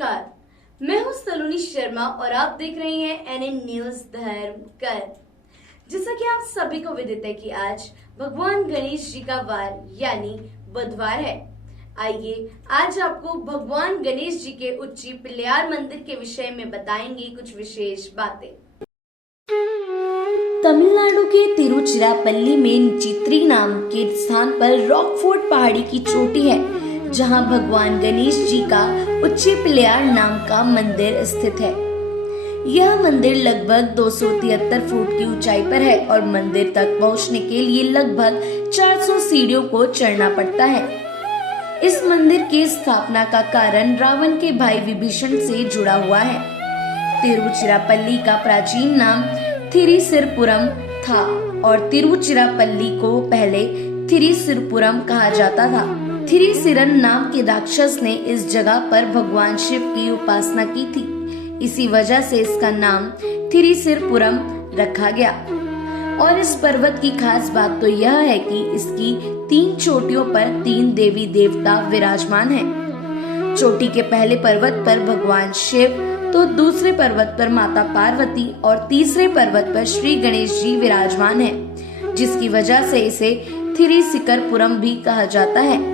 नमस्कार, मैं हूं सलोनी शर्मा और आप देख रहे हैं एनएन न्यूज धर्म कर। जैसा कि आप सभी को विदित है कि आज भगवान गणेश जी का वार यानी बुधवार है। आइए आज आपको भगवान गणेश जी के उच्ची पिल्लार मंदिर के विषय में बताएंगे कुछ विशेष बातें। तमिलनाडु के तिरुचिरापल्ली में चित्री नाम के स्थान पर रॉकफोर्ट पहाड़ी की चोटी है, जहां भगवान गणेश जी का उच्ची पिल्लार नाम का मंदिर स्थित है। यह मंदिर लगभग 273 फुट की ऊंचाई पर है और मंदिर तक पहुंचने के लिए लगभग 400 सीढ़ियों को चढ़ना पड़ता है। इस मंदिर की स्थापना का कारण रावण के भाई विभीषण से जुड़ा हुआ है। तिरुचिरापल्ली का प्राचीन नाम थिरिसिरपुरम था और तिरुचिरापल्ली को पहले थिरिसिरपुरम कहा जाता था। थिरिसिरन नाम के राक्षस ने इस जगह पर भगवान शिव की उपासना की थी, इसी वजह से इसका नाम थिरिसिरपुरम रखा गया। और इस पर्वत की खास बात तो यह है कि इसकी 3 चोटियों पर 3 देवी देवता विराजमान हैं। चोटी के पहले पर्वत पर भगवान शिव, तो दूसरे पर्वत पर माता पार्वती और तीसरे पर्वत पर श्री गणेश जी विराजमान हैं, जिसकी वजह से इसे थिरिसिरपुरम भी कहा जाता है।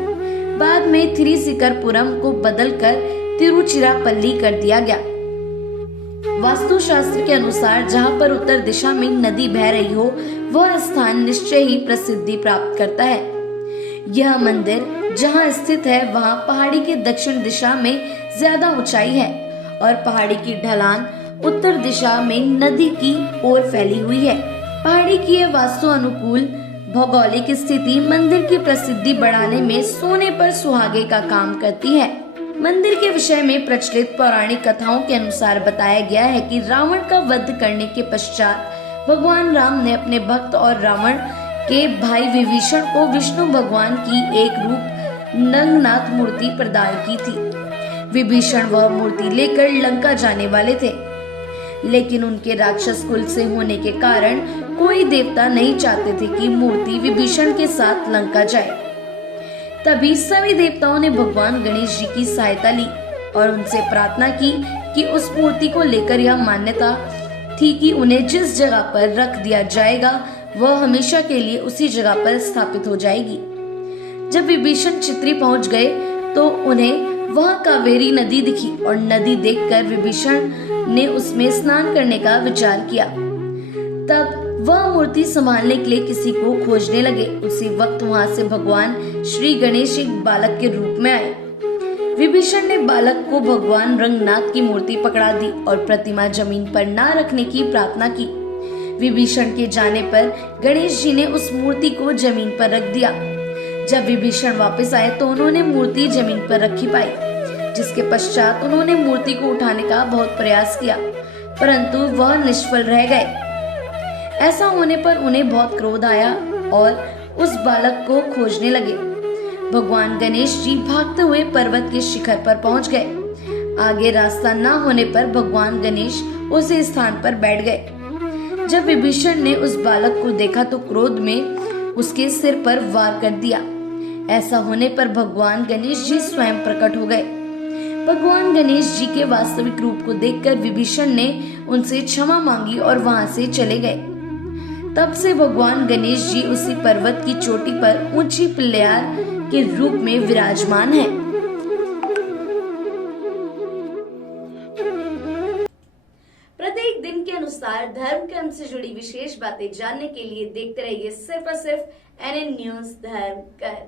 बाद में थिरिसिरपुरम को बदलकर तिरुचिरापल्ली कर दिया गया। वास्तुशास्त्र के अनुसार जहां पर उत्तर दिशा में नदी बह रही हो, वह स्थान निश्चय ही प्रसिद्धि प्राप्त करता है। यह मंदिर जहां स्थित है वहां पहाड़ी के दक्षिण दिशा में ज्यादा ऊंचाई है और पहाड़ी की ढलान उत्तर दिशा में नदी की ओर फैली हुई है। पहाड़ी की यह वास्तु अनुकूल भौगोलिक स्थिति मंदिर की प्रसिद्धि बढ़ाने में सोने पर सुहागे का काम करती है। मंदिर के विषय में प्रचलित पौराणिक कथाओं के अनुसार बताया गया है कि रावण का वध करने के पश्चात भगवान राम ने अपने भक्त और रावण के भाई विभीषण को विष्णु भगवान की एक रूप नंगनाथ मूर्ति प्रदान की थी। विभीषण वह मूर्ति लेकर लंका जाने वाले थे, लेकिन उनके राक्षस कुल से होने के कारण कोई देवता नहीं चाहते थे कि मूर्ति विभीषण के साथ लंका जाए। तभी सभी देवताओं ने भगवान गणेश जी की सहायता ली और उनसे प्रार्थना की कि उस मूर्ति को लेकर यह मान्यता थी कि उन्हें जिस जगह पर रख दिया जाएगा वह हमेशा के लिए उसी जगह पर स्थापित हो जाएगी। जब विभीषण चित्री पहुंच गए तो उन्हें वहां कावेरी नदी दिखी और नदी देखकर विभीषण ने उसमें स्नान करने का विचार किया। तब वह मूर्ति संभालने के लिए किसी को खोजने लगे। उसी वक्त वहां से भगवान श्री गणेश एक बालक के रूप में आए। विभीषण ने बालक को भगवान रंगनाथ की मूर्ति पकड़ा दी और प्रतिमा जमीन पर ना रखने की प्रार्थना की। विभीषण के जाने पर गणेश जी ने उस मूर्ति को जमीन पर रख दिया। जब विभीषण वापस आए तो उन्होंने मूर्ति जमीन पर रखी पाई, जिसके पश्चात उन्होंने मूर्ति को उठाने का बहुत प्रयास किया, परंतु वह निष्फल रह गए। ऐसा होने पर उन्हें बहुत क्रोध आया और उस बालक को खोजने लगे। भगवान गणेश जी भागते हुए पर्वत के शिखर पर पहुंच गए। आगे रास्ता न होने पर भगवान गणेश उसी स्थान पर बैठ गए। जब विभीषण ने उस बालक को देखा तो क्रोध में उसके सिर पर वार कर दिया। ऐसा होने पर भगवान गणेश जी स्वयं प्रकट हो गए। भगवान गणेश जी के वास्तविक रूप को देखकर विभीषण ने उनसे क्षमा मांगी और वहां से चले गए। तब से भगवान गणेश जी उसी पर्वत की चोटी पर ऊंची पिल्लार के रूप में विराजमान हैं। प्रत्येक दिन के अनुसार धर्म कर्म से जुड़ी विशेष बातें जानने के लिए देखते रहिए सिर्फ और सिर्फ एनएन न्यूज धर्म कर।